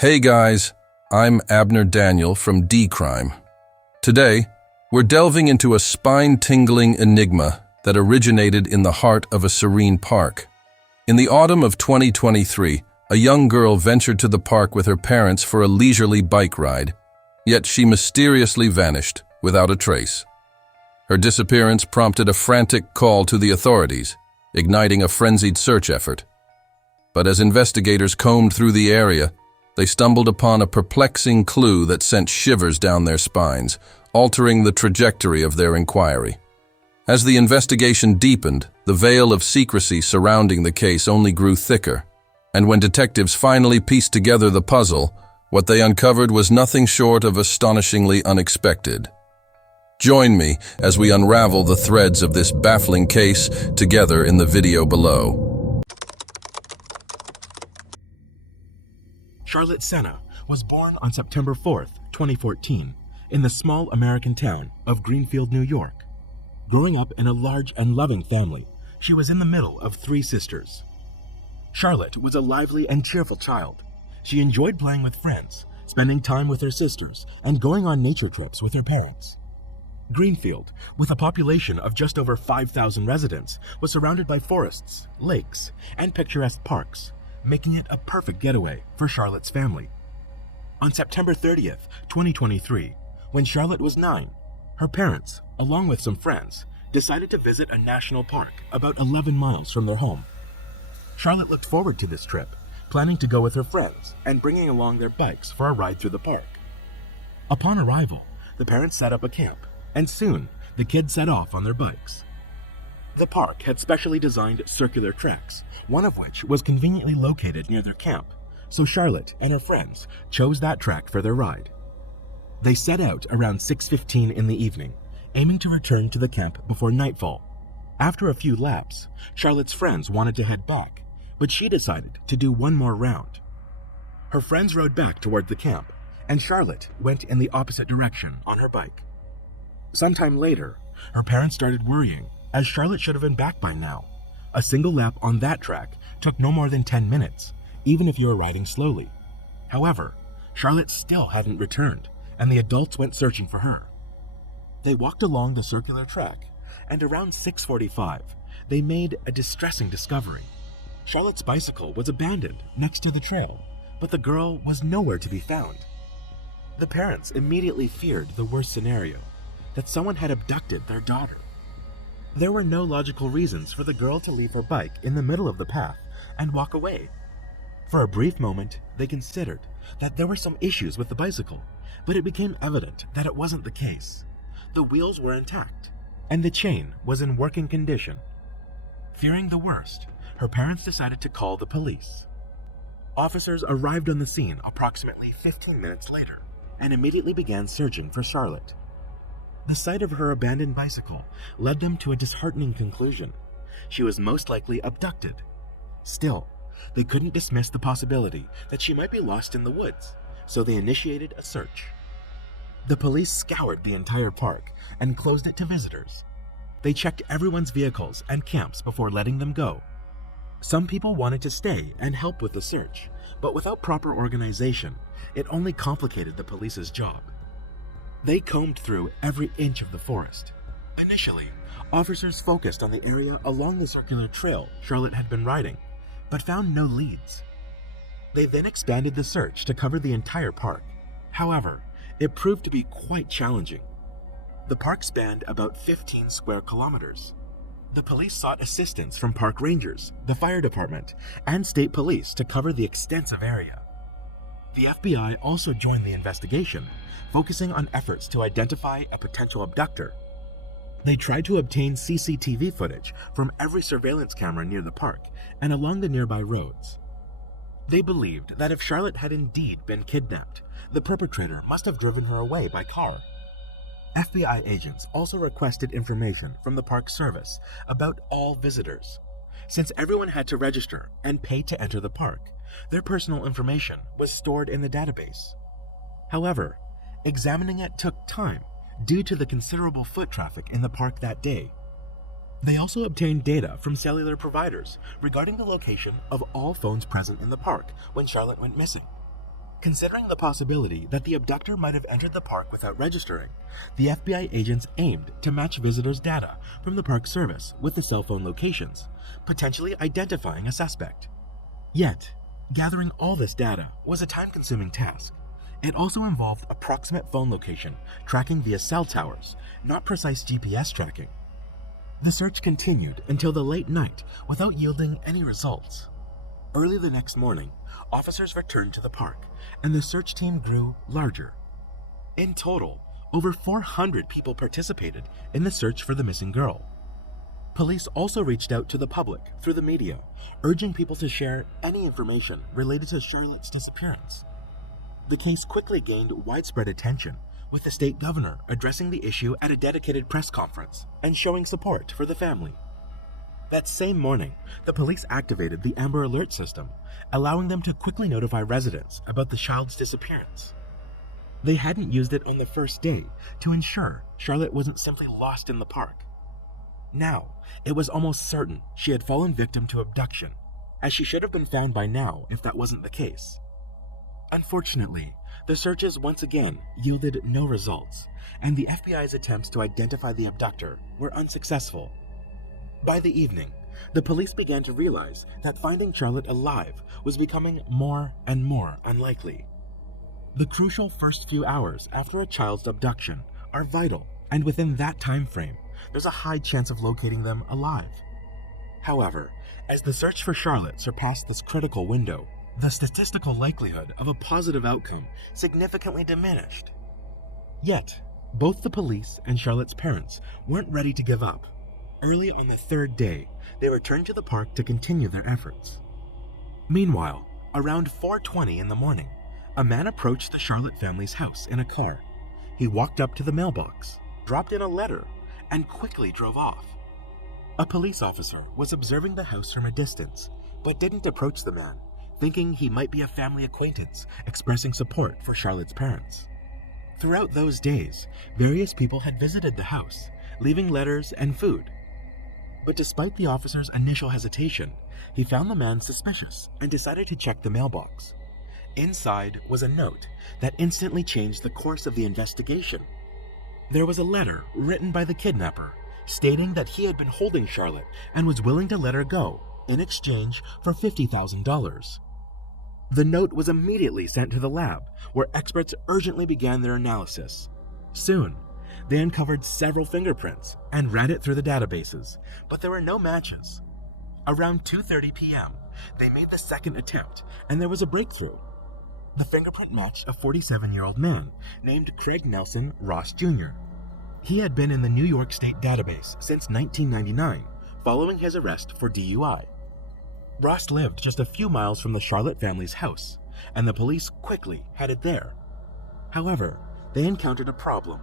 Hey guys, I'm Abner Daniel from dcrime. Today, we're delving into a spine-tingling enigma that originated in the heart of a serene park. In the autumn of 2023, a young girl ventured to the park with her parents for a leisurely bike ride, yet she mysteriously vanished without a trace. Her disappearance prompted a frantic call to the authorities, igniting a frenzied search effort. But as investigators combed through the area, they stumbled upon a perplexing clue that sent shivers down their spines, altering the trajectory of their inquiry. As the investigation deepened, the veil of secrecy surrounding the case only grew thicker, and when detectives finally pieced together the puzzle, what they uncovered was nothing short of astonishingly unexpected. Join me as we unravel the threads of this baffling case together in the video below. Charlotte Sena was born on September 4th, 2014, in the small American town of Greenfield, New York. Growing up in a large and loving family, she was in the middle of three sisters. Charlotte was a lively and cheerful child. She enjoyed playing with friends, spending time with her sisters, and going on nature trips with her parents. Greenfield, with a population of just over 5,000 residents, was surrounded by forests, lakes, and picturesque parks, making it a perfect getaway for Charlotte's family. On September 30th, 2023, when Charlotte was 9, her parents, along with some friends, decided to visit a national park about 11 miles from their home. Charlotte looked forward to this trip, planning to go with her friends and bringing along their bikes for a ride through the park. Upon arrival, the parents set up a camp, and soon the kids set off on their bikes. The park had specially designed circular tracks, one of which was conveniently located near their camp, so Charlotte and her friends chose that track for their ride. They set out around 6:15 in the evening, aiming to return to the camp before nightfall. After a few laps, Charlotte's friends wanted to head back, but she decided to do one more round. Her friends rode back toward the camp, and Charlotte went in the opposite direction on her bike. Sometime later, her parents started worrying, as Charlotte should have been back by now. A single lap on that track took no more than 10 minutes, even if you were riding slowly. However, Charlotte still hadn't returned, and the adults went searching for her. They walked along the circular track, and around 6:45, they made a distressing discovery. Charlotte's bicycle was abandoned next to the trail, but the girl was nowhere to be found. The parents immediately feared the worst scenario, that someone had abducted their daughter. There were no logical reasons for the girl to leave her bike in the middle of the path and walk away. For a brief moment, they considered that there were some issues with the bicycle, but it became evident that it wasn't the case. The wheels were intact, and the chain was in working condition. Fearing the worst, her parents decided to call the police. Officers arrived on the scene approximately 15 minutes later and immediately began searching for Charlotte. The sight of her abandoned bicycle led them to a disheartening conclusion. She was most likely abducted. Still, they couldn't dismiss the possibility that she might be lost in the woods, so they initiated a search. The police scoured the entire park and closed it to visitors. They checked everyone's vehicles and camps before letting them go. Some people wanted to stay and help with the search, but without proper organization, it only complicated the police's job. They combed through every inch of the forest. Initially, officers focused on the area along the circular trail Charlotte had been riding, but found no leads. They then expanded the search to cover the entire park. However, it proved to be quite challenging. The park spanned about 15 square kilometers. The police sought assistance from park rangers, the fire department, and state police to cover the extensive area. The FBI also joined the investigation, focusing on efforts to identify a potential abductor. They tried to obtain CCTV footage from every surveillance camera near the park and along the nearby roads. They believed that if Charlotte had indeed been kidnapped, the perpetrator must have driven her away by car. FBI agents also requested information from the park service about all visitors. Since everyone had to register and pay to enter the park, their personal information was stored in the database. However, examining it took time due to the considerable foot traffic in the park that day. They also obtained data from cellular providers regarding the location of all phones present in the park when Charlotte went missing. Considering the possibility that the abductor might have entered the park without registering, the FBI agents aimed to match visitors' data from the Park Service with the cell phone locations, potentially identifying a suspect. Yet, gathering all this data was a time-consuming task. It also involved approximate phone location tracking via cell towers, not precise GPS tracking. The search continued until the late night without yielding any results. Early the next morning, officers returned to the park, and the search team grew larger. In total, over 400 people participated in the search for the missing girl. Police also reached out to the public through the media, urging people to share any information related to Charlotte's disappearance. The case quickly gained widespread attention, with the state governor addressing the issue at a dedicated press conference and showing support for the family. That same morning, the police activated the Amber Alert system, allowing them to quickly notify residents about the child's disappearance. They hadn't used it on the first day to ensure Charlotte wasn't simply lost in the park. Now, it was almost certain she had fallen victim to abduction, as she should have been found by now if that wasn't the case. Unfortunately, the searches once again yielded no results, and the FBI's attempts to identify the abductor were unsuccessful. By the evening, the police began to realize that finding Charlotte alive was becoming more and more unlikely. The crucial first few hours after a child's abduction are vital, and within that time frame, there's a high chance of locating them alive. However, as the search for Charlotte surpassed this critical window, the statistical likelihood of a positive outcome significantly diminished. Yet, both the police and Charlotte's parents weren't ready to give up. Early on the third day, they returned to the park to continue their efforts. Meanwhile, around 4:20 in the morning, a man approached the Charlotte family's house in a car. He walked up to the mailbox, dropped in a letter, and quickly drove off. A police officer was observing the house from a distance, but didn't approach the man, thinking he might be a family acquaintance expressing support for Charlotte's parents. Throughout those days, various people had visited the house, leaving letters and food. But despite the officer's initial hesitation, he found the man suspicious and decided to check the mailbox. Inside was a note that instantly changed the course of the investigation. There was a letter written by the kidnapper stating that he had been holding Charlotte and was willing to let her go in exchange for $50,000. The note was immediately sent to the lab, where experts urgently began their analysis. Soon, they uncovered several fingerprints and ran it through the databases, but there were no matches. Around 2:30 p.m., they made the second attempt, and there was a breakthrough. The fingerprint matched a 47-year-old man named Craig Nelson Ross Jr. He had been in the New York State database since 1999, following his arrest for DUI. Ross lived just a few miles from the Charlotte family's house, and the police quickly headed there. However, they encountered a problem.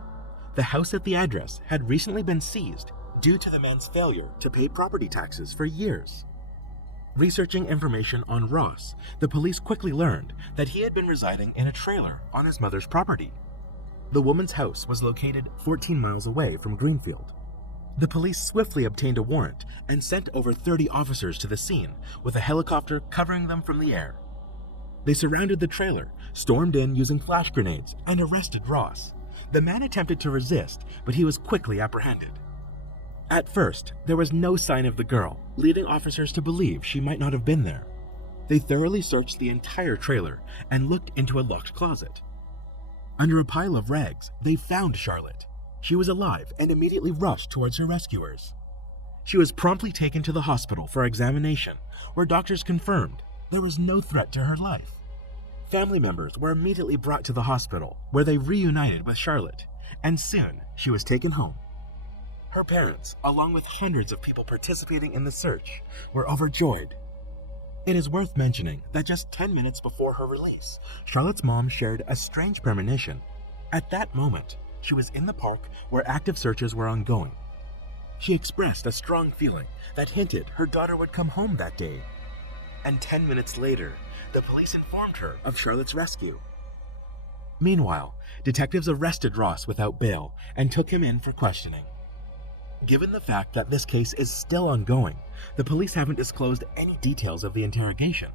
The house at the address had recently been seized due to the man's failure to pay property taxes for years. Researching information on Ross, the police quickly learned that he had been residing in a trailer on his mother's property. The woman's house was located 14 miles away from Greenfield. The police swiftly obtained a warrant and sent over 30 officers to the scene, with a helicopter covering them from the air. They surrounded the trailer, stormed in using flash grenades, and arrested Ross. The man attempted to resist, but he was quickly apprehended. At first, there was no sign of the girl, leading officers to believe she might not have been there. They thoroughly searched the entire trailer and looked into a locked closet. Under a pile of rags, they found Charlotte. She was alive and immediately rushed towards her rescuers. She was promptly taken to the hospital for examination, where doctors confirmed there was no threat to her life. Family members were immediately brought to the hospital, where they reunited with Charlotte, and soon she was taken home. Her parents, along with hundreds of people participating in the search, were overjoyed. It is worth mentioning that just 10 minutes before her release, Charlotte's mom shared a strange premonition. At that moment, she was in the park where active searches were ongoing. She expressed a strong feeling that hinted her daughter would come home that day. And 10 minutes later, the police informed her of Charlotte's rescue. Meanwhile, detectives arrested Ross without bail and took him in for questioning. Given the fact that this case is still ongoing, the police haven't disclosed any details of the interrogation.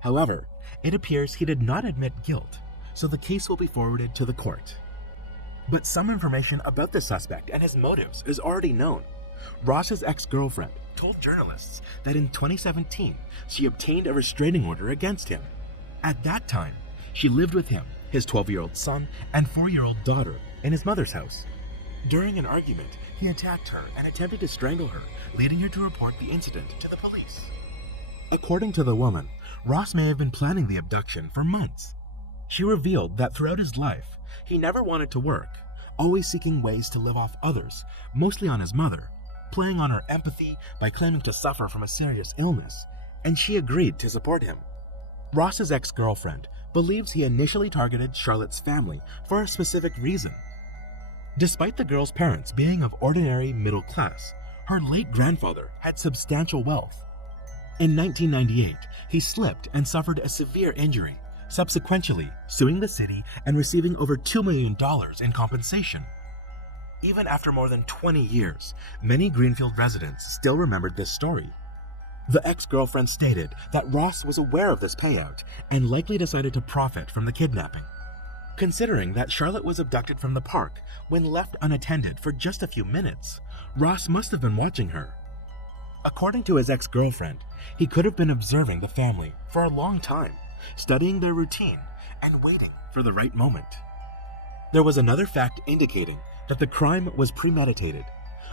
However, it appears he did not admit guilt, so the case will be forwarded to the court. But some information about the suspect and his motives is already known. Ross's ex-girlfriend told journalists that in 2017, she obtained a restraining order against him. At that time, she lived with him, his 12-year-old son, and 4-year-old daughter in his mother's house. During an argument, he attacked her and attempted to strangle her, leading her to report the incident to the police. According to the woman, Ross may have been planning the abduction for months. She revealed that throughout his life, he never wanted to work, always seeking ways to live off others, mostly on his mother, playing on her empathy by claiming to suffer from a serious illness, and she agreed to support him. Ross's ex-girlfriend believes he initially targeted Charlotte's family for a specific reason. Despite the girl's parents being of ordinary middle class, her late grandfather had substantial wealth. In 1998, he slipped and suffered a severe injury, subsequently suing the city and receiving over $2 million in compensation. Even after more than 20 years, many Greenfield residents still remembered this story. The ex-girlfriend stated that Ross was aware of this payout and likely decided to profit from the kidnapping. Considering that Charlotte was abducted from the park when left unattended for just a few minutes, Ross must have been watching her. According to his ex-girlfriend, he could have been observing the family for a long time, studying their routine and waiting for the right moment. There was another fact indicating that the crime was premeditated.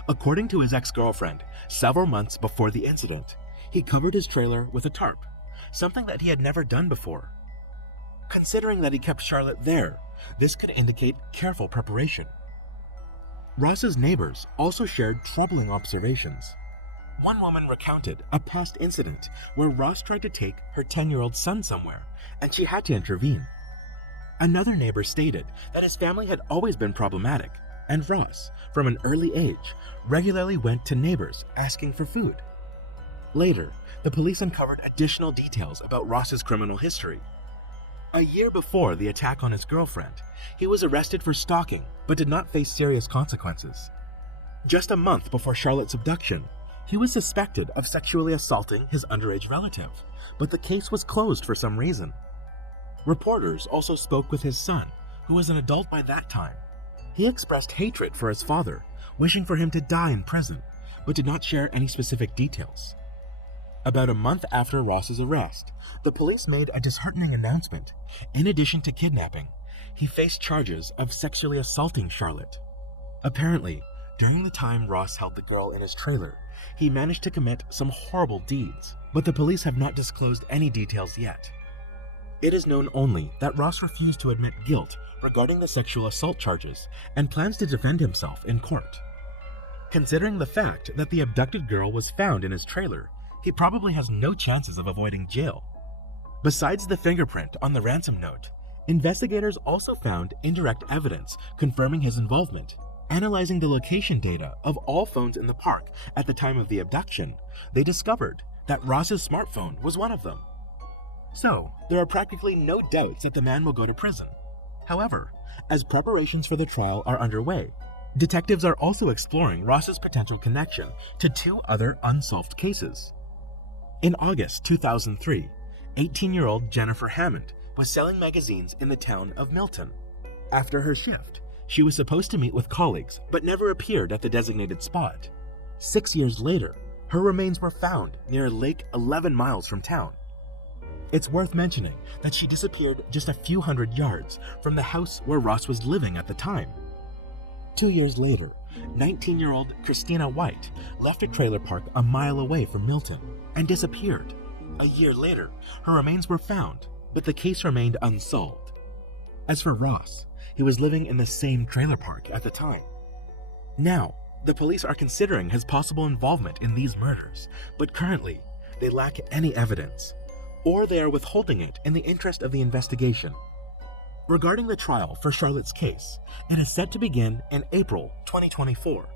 According to his ex-girlfriend, several months before the incident, he covered his trailer with a tarp, something that he had never done before. Considering that he kept Charlotte there, this could indicate careful preparation. Ross's neighbors also shared troubling observations. One woman recounted a past incident where Ross tried to take her 10-year-old son somewhere, and she had to intervene. Another neighbor stated that his family had always been problematic, and Ross, from an early age, regularly went to neighbors asking for food. Later, the police uncovered additional details about Ross's criminal history. A year before the attack on his girlfriend, he was arrested for stalking but did not face serious consequences. Just a month before Charlotte's abduction, he was suspected of sexually assaulting his underage relative, but the case was closed for some reason. Reporters also spoke with his son, who was an adult by that time. He expressed hatred for his father, wishing for him to die in prison, but did not share any specific details. About a month after Ross's arrest, the police made a disheartening announcement. In addition to kidnapping, he faced charges of sexually assaulting Charlotte. Apparently, during the time Ross held the girl in his trailer, he managed to commit some horrible deeds, but the police have not disclosed any details yet. It is known only that Ross refused to admit guilt regarding the sexual assault charges and plans to defend himself in court. Considering the fact that the abducted girl was found in his trailer, he probably has no chances of avoiding jail. Besides the fingerprint on the ransom note, investigators also found indirect evidence confirming his involvement. Analyzing the location data of all phones in the park at the time of the abduction, they discovered that Ross's smartphone was one of them. So, there are practically no doubts that the man will go to prison. However, as preparations for the trial are underway, detectives are also exploring Ross's potential connection to 2 other unsolved cases. In August 2003, 18-year-old Jennifer Hammond was selling magazines in the town of Milton. After her shift, she was supposed to meet with colleagues but never appeared at the designated spot. 6 years later, her remains were found near a lake 11 miles from town. It's worth mentioning that she disappeared just a few hundred yards from the house where Ross was living at the time. 2 years later, 19-year-old Christina White left a trailer park a mile away from Milton and disappeared. A year later, her remains were found, but the case remained unsolved. As for Ross, he was living in the same trailer park at the time. Now, the police are considering his possible involvement in these murders, but currently, they lack any evidence, or they are withholding it in the interest of the investigation. Regarding the trial for Charlotte's case, it is set to begin in April 2024.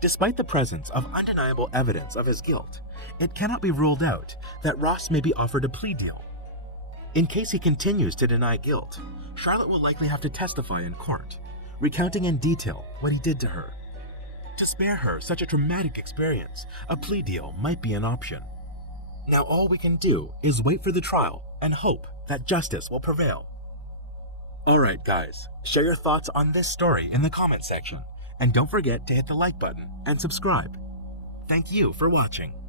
Despite the presence of undeniable evidence of his guilt, it cannot be ruled out that Ross may be offered a plea deal. In case he continues to deny guilt, Charlotte will likely have to testify in court, recounting in detail what he did to her. To spare her such a traumatic experience, a plea deal might be an option. Now all we can do is wait for the trial and hope that justice will prevail. Alright guys, share your thoughts on this story in the comment section, and don't forget to hit the like button and subscribe. Thank you for watching.